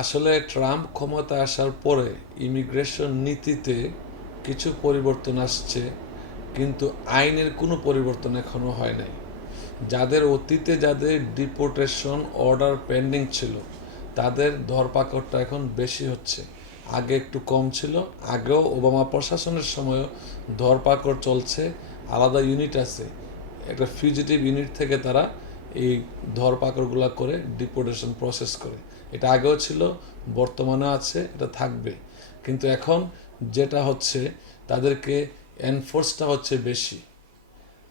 আসলে ট্রাম্প ক্ষমতায় আসার পরে ইমিগ্রেশন নীতিতে কিছু পরিবর্তন আসছে, কিন্তু আইনের কোনো পরিবর্তন এখনো হয় নাই। যাদের অতীতে যাদের ডিপোর্টেশন অর্ডার পেন্ডিং ছিল তাদের ধরপাকড়টা এখন বেশি হচ্ছে। আগে একটু কম ছিল, আগেও ওবামা প্রশাসনের সময়ও ধরপাকড় চলছে। আলাদা ইউনিট আছে, একটা ফিউজিটিভ ইউনিট থেকে তারা এই ধরপাকড়গুলো করে ডিপোর্টেশন প্রসেস করে। এটা আগেও ছিল, বর্তমানেও আছে, এটা থাকবে। কিন্তু এখন যেটা হচ্ছে, তাদেরকে এনফোর্সটা হচ্ছে বেশি।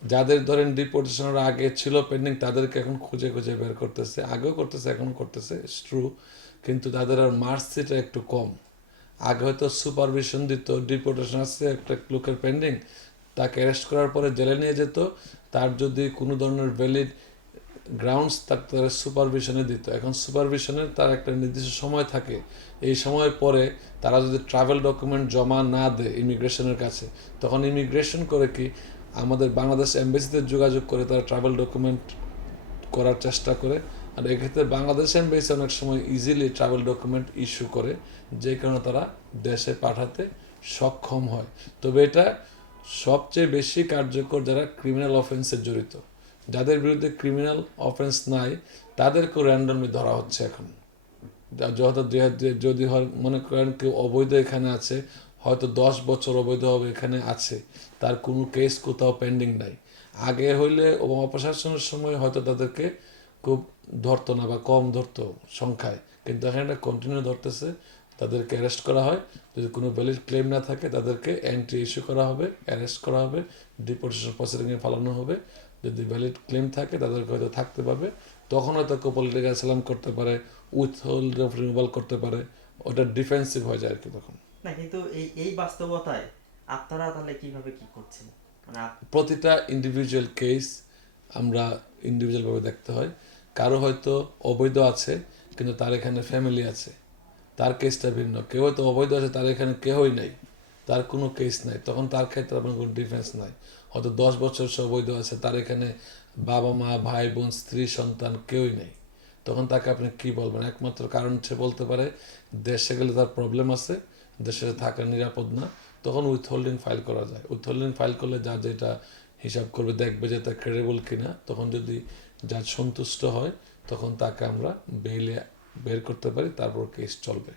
যাদের ধরেন ডিপোর্টেশনের আগে ছিল পেন্ডিং তাদেরকে এখন খুঁজে খুঁজে বের করতেছে, আগেও করতেছে এখনও করতেছে, ট্রু। কিন্তু তাদের আর মার্সিটা একটু কম। আগে হয়তো সুপারভিশন দিত, ডিপোর্টেশন আসছে একটা লোকের পেন্ডিং, তাকে অ্যারেস্ট করার পরে জেলে নিয়ে যেত। তার যদি কোনো ধরনের ভ্যালিড গ্রাউন্ডস থাকতো তারা সুপারভিশনে দিত। এখন সুপারভিশনের তার একটা নির্দিষ্ট সময় থাকে, এই সময়ের পরে তারা যদি ট্রাভেল ডকুমেন্ট জমা না দেয় ইমিগ্রেশনের কাছে, তখন ইমিগ্রেশন করে কি আমাদের বাংলাদেশ এমবেসিতে যোগাযোগ করে তারা ট্রাভেল ডকুমেন্ট করার চেষ্টা করে। আর এক্ষেত্রে বাংলাদেশ এমবেসি অনেক সময় ইজিলি ট্রাভেল ডকুমেন্ট ইস্যু করে, যে কারণে তারা দেশে পাঠাতে সক্ষম হয়। তবে এটা সবচেয়ে বেশি কার্যকর যারা ক্রিমিনাল অফেন্সে জড়িত। যাদের বিরুদ্ধে ক্রিমিনাল অফেন্স নাই তাদেরকেও র্যান্ডমলি ধরা হচ্ছে এখন। যত যদি হয় মনে করেন কেউ অবৈধ এখানে আছে, হয়তো 10 বছর অবৈধভাবে এখানে আছে, তার কোনো কেস কোথাও পেন্ডিং নাই। আগে হইলে ওবামা প্রশাসনের সময় হয়তো তাদেরকে খুব ধরতো না বা কম ধরতো সংখ্যায়, কিন্তু এখন এটা কন্টিনিউ ধরতেছে। তাদেরকে অ্যারেস্ট করা হয়, যদি কোনো ভ্যালিড ক্লেম না থাকে তাদেরকে এন্ট্রি ইস্যু করা হবে, অ্যারেস্ট করা হবে, ডিপোর্টেশন প্রসিডিংয়ে ফালানো হবে। যদি ভ্যালিড ক্লেম থাকে তাদেরকে হয়তো থাকতে পারবে, তখন হয়তো কেউ পলিটিক্যাল অ্যাসাইলাম করতে পারে, উইথহোল্ড অফ রিমুভাল করতে পারে। ওটা ডিফেন্সিভ হয়ে যায় আর কি তখন। না, কিন্তু এই এই বাস্তবতায় আপনারা তাহলে কিভাবে কি করছেন? মানে প্রতিটা ইন্ডিভিজুয়াল কেস আমরা ইন্ডিভিজুয়ালভাবে দেখতে হয়। কারো হয়তো অবৈধ আছে কিন্তু তার এখানে ফ্যামিলি আছে, তার কেসটা ভিন্ন। কেউ হয়তো অবৈধ আছে, তার এখানে কেউই নাই, তার কোনো কেস নাই, তখন তার ক্ষেত্রে আপনার কোনো ডিফেন্স নাই। হয়তো 10 বছর সে অবৈধ আছে, তার এখানে বাবা মা ভাই বোন স্ত্রী সন্তান কেউই নেই, তখন তাকে আপনি কি বলবেন? একমাত্র কারণ সে বলতে পারে দেশে গেলে তার প্রবলেম আছে, দেশে থাকা নিরাপদ না। তখন উইথহোল্ডিং ফাইল করা যায়। উইথহোল্ডিং ফাইল করলে যা যেটা হিসাব করবে, দেখবে যে তা ক্রেডিবল কিনা। তখন যদি যা সন্তুষ্ট হয় তখন তাকে আমরা বেইলে বের করতে পারি, তারপর কেস চলবে।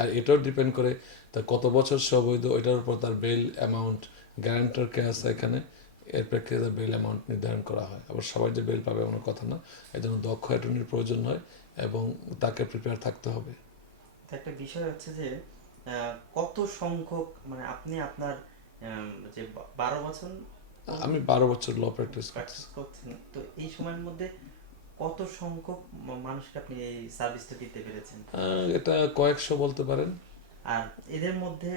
আর এটাও ডিপেন্ড করে তার কত বছর সে অবৈধ, এটার উপর তার বেল অ্যামাউন্ট, গ্যারান্টার কে আছে এখানে, এর প্রেক্ষিতে তার বেল অ্যামাউন্ট নির্ধারণ করা হয়। আবার সবাই যে বেল পাবে এমন কথা না, এই জন্য দক্ষ অ্যাটর্নির প্রয়োজন হয় এবং তাকে প্রিপেয়ার থাকতে হবে। একটা বিষয় হচ্ছে যে কত সংখ্যক, মানে আপনি আপনার যে 12 বছর আমি 12 বছর ল প্র্যাকটিস প্র্যাকটিস করতেছি। করছেন, তো এই সময়ের মধ্যে কত সংখ্যক মানুষকে আপনি এই সার্ভিসটা দিতে পেরেছেন? এটা কয়েকশো বলতে পারেন। আর এদের মধ্যে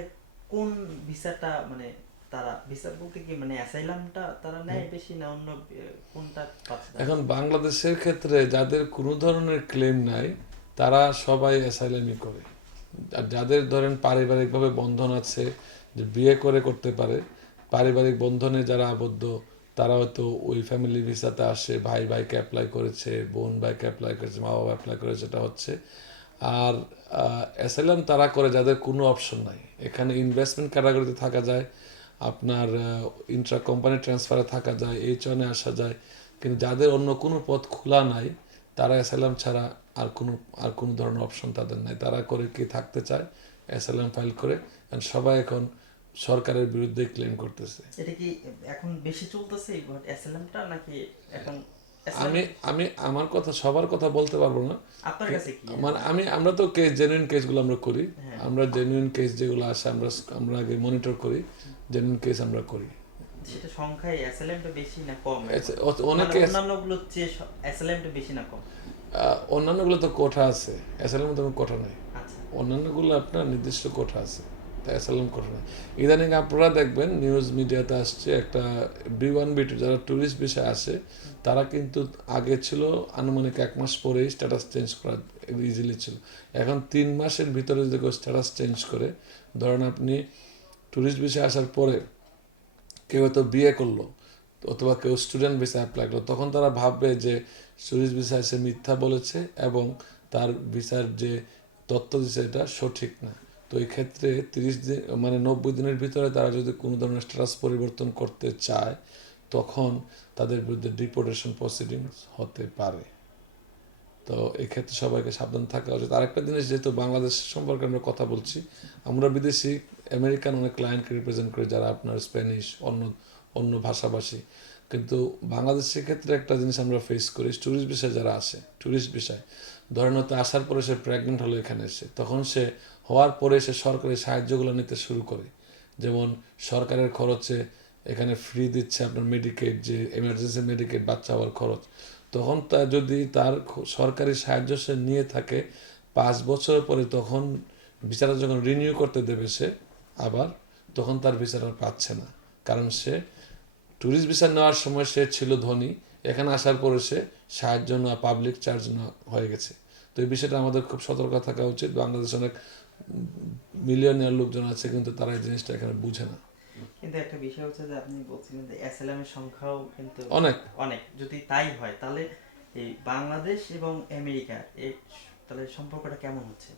কোন ভিসাটা, মানে তারা ভিসা বলতে কি, মানে অ্যাসাইলামটা তারা নেয় বেশি, না অন্য কোনটা পাচ্ছে তারা এখন বেশি? বাংলাদেশের ক্ষেত্রে যাদের কোনো ধরনের ক্লেম নাই তারা সবাই অ্যাসাইলামই করে। আর যাদের ধরেন পারিবারিকভাবে বন্ধন আছে, যে বিয়ে করে করতে পারে, পারিবারিক বন্ধনে যারা আবদ্ধ, তারা হয়তো ওই ফ্যামিলি ভিসাতে আসে, ভাই ভাইকে অ্যাপ্লাই করেছে, বোন ভাইকে অ্যাপ্লাই করেছে, মা বাবা অ্যাপ্লাই করেছে, এটা হচ্ছে। আর অ্যাসাইলাম তারা করে যাদের কোনো অপশন নাই। এখানে ইনভেস্টমেন্ট ক্যাটাগরিতে থাকা যায়, আপনার ইন্ট্রা কোম্পানি ট্রান্সফারে থাকা যায়, এইচ1-এ আসা যায়। কিন্তু যাদের অন্য কোনো পথ খোলা নাই, তারা অ্যাসাইলাম ছাড়া আর কোনো ধরনের অপশন তাদের নাই। তারা করে কি থাকতে চায়, অ্যাসাইলাম ফাইল করে। And সবাই এখন সরকারের বিরুদ্ধে ক্লেম করতেছে। এটা কি এখন বেশি চলতেছে এই অ্যাসাইলামটা, নাকি এখন আমি অ্যাসাইলাম? আমি আমার কথা সবার কথা বলতে পারবো না। আপনার কাছে কি মানে এখন? আমরা তো কেস জেনুইন কেসগুলো আমরা করি। হ্যাঁ, আমরা জেনুইন কেস যেগুলো আসে আমরা আমরা আগে মনিটর করি, জেনুইন কেস আমরা করি। সেটা সংখ্যায় অ্যাসাইলামটা বেশি না কম এখন? মানে অনেকে অন্যান্যগুলোর চেয়ে অ্যাসাইলামটা বেশি না কম? অন্যান্যগুলো তো কোঠা আছে, অ্যাসাইলামের মতো কোনো কোঠা নেই। আচ্ছা। অন্যান্যগুলো আপনার নির্দিষ্ট কোঠা আছে, তাই অ্যাসাইলাম কোঠা নেই। ইদানিং আপনারা দেখবেন নিউজ মিডিয়াতে আসছে একটা B1 B2 যারা ট্যুরিস্ট বিষয়ে আসে, তারা কিন্তু আগে ছিল আনুমানিক 1 মাস পরেই স্ট্যাটাস চেঞ্জ করা ইজিলি ছিল। এখন 3 মাসের ভিতরে যদি কেউ স্ট্যাটাস চেঞ্জ করে, ধরেন আপনি ট্যুরিস্ট বিষয়ে আসার পরে কেউ হয়তো বিয়ে করলো অথবা কেউ স্টুডেন্ট ভিসা অ্যাপ্লাই করলো, তখন তারা ভাববে যে ট্যুরিস্ট ভিসা এসে মিথ্যা বলেছে এবং তার ভিসার যে তথ্য দিচ্ছে এটা সঠিক না। তো এই ক্ষেত্রে 30 দিন মানে 90 দিনের ভিতরে তারা যদি কোনো ধরনের স্ট্যাটাস পরিবর্তন করতে চায়, তখন তাদের বিরুদ্ধে ডিপোর্টেশন প্রসিডিংস হতে পারে। তো এক্ষেত্রে সবাইকে সাবধান থাকা উচিত। আরেকটা জিনিস, যেহেতু বাংলাদেশ সম্পর্কে আমরা কথা বলছি, আমরা বিদেশি আমেরিকান অনেক ক্লায়েন্টকে রিপ্রেজেন্ট করি যারা আপনার স্প্যানিশ, অন্য অন্য ভাষাভাষী। কিন্তু বাংলাদেশের ক্ষেত্রে একটা জিনিস আমরা ফেস করি, ট্যুরিস্ট ভিসায় যারা আসে, ট্যুরিস্ট ভিসায় ধরেন হয়তো আসার পরে সে প্রেগনেন্ট হলো এখানে এসে, তখন সে হওয়ার পরে সে সরকারি সাহায্যগুলো নিতে শুরু করে। যেমন সরকারের খরচে এখানে ফ্রি দিচ্ছে আপনার মেডিকেট, যে এমার্জেন্সি মেডিকেট, বাচ্চা হওয়ার খরচ। তখন তা যদি তার সরকারি সাহায্য সে নিয়ে থাকে 5 বছর পরে, তখন ভিসাটা যখন রিনিউ করতে দেবে সে আবার, তখন তার ভিসাটা পাচ্ছে না। কারণ সে ট্যুরিস্ট ভিসা নেওয়ার সময় সে ছিল ধনী, এখানে আসার পরে সে সাহায্য নেওয়া, পাবলিক চার্জ নেওয়া হয়ে গেছে। তো এই বিষয়টা আমাদের খুব সতর্ক থাকা উচিত। বাংলাদেশে অনেক মিলিয়নিয়ার লোকজন আছে, কিন্তু তারা এই জিনিসটা এখানে বুঝে না। কিন্তু একটা বিষয় হচ্ছে যে আপনি বলছিলেন যে অ্যাসাইলাম এর সংখ্যাও কিন্তু অনেক অনেক, যদি তাই হয় তাহলে এই বাংলাদেশ এবং আমেরিকা এর তাহলে সম্পর্কটা কেমন হচ্ছে?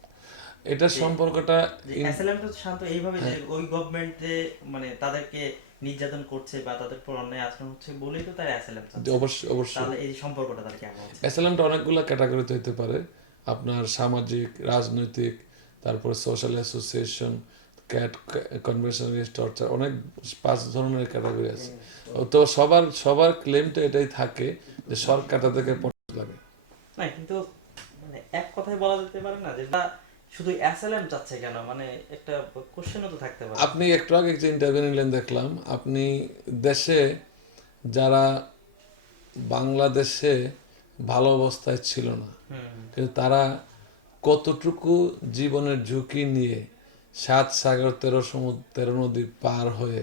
এটার যে- সম্পর্কটা যে অ্যাসাইলামটা তো শান্ত এইভাবে যে ওই গভর্নমেন্টে মানে তাদেরকে নির্যাতন করছে বা তাদের উপর অন্যায় আচরণ হচ্ছে বলেই তো তারা অ্যাসাইলাম চাচ্ছে। অবশ্যই অবশ্যই তাহলে এই সম্পর্কটা তাহলে কেমন হচ্ছে? অ্যাসাইলামটা অনেকগুলো ক্যাটাগরিতে হতে পারে। আপনার সামাজিক, রাজনৈতিক, তারপরে সোশ্যাল অ্যাসোসিয়েশন, ক্যাট, কনভেনশনালিস্ট, টর্চার, অনেক 5 ধরনের ক্যাটাগরি আছে। তো সবার সবার ক্লেমটা এটাই থাকে যে সরকার তাদেরকে পড়তে লাগে। না কিন্তু মানে এক কথায় বলা যেতে পারে না যে বা শুধু অ্যাসাইলাম চাচ্ছে কেন, মানে একটা কোশ্চেনও তো থাকতে পারে। আপনি একটু আগে যে ইন্টারভিউ নিলেন দেখলাম, আপনি দেশে যারা বাংলাদেশে ভালো অবস্থায় ছিল না, হুম কিন্তু তারা কতটুকু জীবনের ঝুঁকি নিয়ে 7 সাগর 13 নদী পার হয়ে,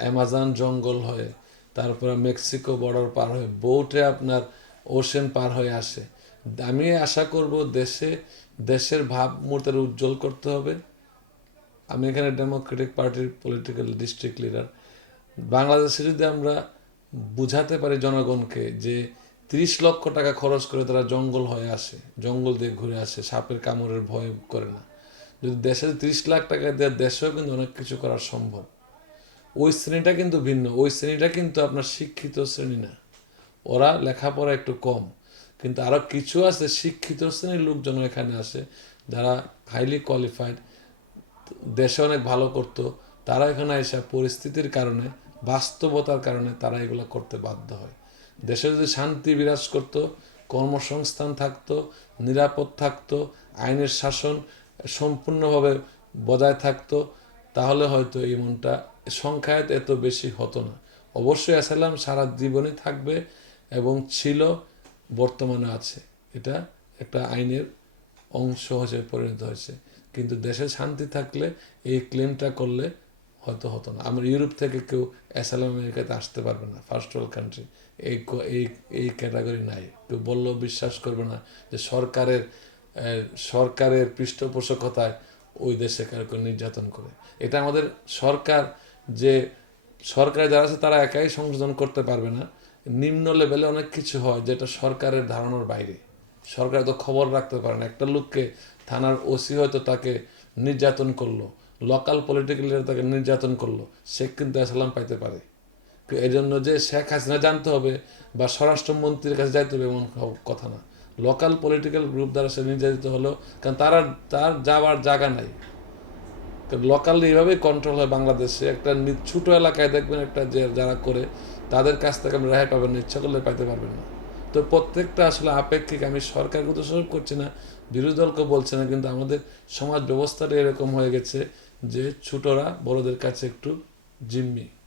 অ্যামাজন জঙ্গল হয়ে, তারপরে মেক্সিকো বর্ডার পার হয়ে, বোটে আপনার ওশেন পার হয়ে আসে। আমি আশা করব দেশের ভাবমূর্তির উজ্জ্বল করতে হবে। আমি এখানে ডেমোক্রেটিক পার্টির পলিটিক্যাল ডিস্ট্রিক্ট লিডার। বাংলাদেশে যদি আমরা বুঝাতে পারি জনগণকে যে 30 লক্ষ টাকা খরচ করে তারা জঙ্গল হয়ে আসে, জঙ্গল দিয়ে ঘুরে আসে, সাপের কামড়ের ভয় করে না। যদি দেশে 30 লাখ টাকা দেওয়ার, দেশেও কিন্তু অনেক কিছু করা সম্ভব। ওই শ্রেণীটা কিন্তু ভিন্ন, ওই শ্রেণীটা কিন্তু আপনার শিক্ষিত শ্রেণী না, ওরা লেখাপড়া একটু কম। কিন্তু আরও কিছু আছে শিক্ষিত শ্রেণীর লোকজন এখানে আসে, যারা হাইলি কোয়ালিফাইড, দেশে অনেক ভালো করতো, তারা এখানে এসে পরিস্থিতির কারণে, বাস্তবতার কারণে তারা এগুলো করতে বাধ্য হয়। দেশে যদি শান্তি বিরাজ করতো, কর্মসংস্থান থাকতো, নিরাপদ থাকতো, আইনের শাসন সম্পূর্ণভাবে বজায় থাকতো, তাহলে হয়তো এই মনটা সংখ্যায় এত বেশি হতো না। অবশ্যই অ্যাসাইলাম সারা জীবনই থাকবে এবং ছিল, বর্তমানে আছে। এটা একটা আইনের অংশ হিসেবে পরিণত হয়েছে। কিন্তু দেশে শান্তি থাকলে এই ক্লেমটা করলে হয়তো হতো না। আমরা ইউরোপ থেকে কেউ অ্যাসাইলাম আমেরিকাতে আসতে পারবে না, ফার্স্ট ওয়ার্ল্ড কান্ট্রি। এই এই এই ক্যাটাগরি নাই। কেউ বললেও বিশ্বাস করবে না যে সরকারের পৃষ্ঠপোষকতায় ওই দেশে কাউকে নির্যাতন করে। এটা আমাদের সরকার, যে সরকারে যারা আছে তারা একাই সংশোধন করতে পারবে না। নিম্ন লেভেলে অনেক কিছু হয় যেটা সরকারের ধারণার বাইরে। সরকার তো খবর রাখতে পারে না। একটা লোককে থানার ওসি হয়তো তাকে নির্যাতন করলো, লোকাল পলিটিক্যাল লিডার তাকে নির্যাতন করলো, সে কিন্তু অ্যাসাইলাম পাইতে পারে। এই জন্য যে শেখ হাসিনা জানতে হবে বা স্বরাষ্ট্রমন্ত্রীর কাছে যাইতে হবে এমন কথা না। লোকাল পলিটিক্যাল গ্রুপ দ্বারা সে নির্যাতিত হলো, কারণ তার যাওয়ার জায়গা নাই। লোকালি এইভাবেই কন্ট্রোল হয় বাংলাদেশে। একটা ছোট এলাকায় দেখবেন একটা যে যারা করে, তাদের কাছ থেকে আপনি রেহাই পাবেন না, ইচ্ছা করলে পাইতে পারবেন না। তো প্রত্যেকটা আসলে আপেক্ষিক। আমি সরকারকে দোষারোপ করছি না, বিরোধী দলকে বলছি না, কিন্তু আমাদের সমাজ ব্যবস্থাটা এরকম হয়ে গেছে যে ছোটরা বড়দের কাছে একটু জিম্মি।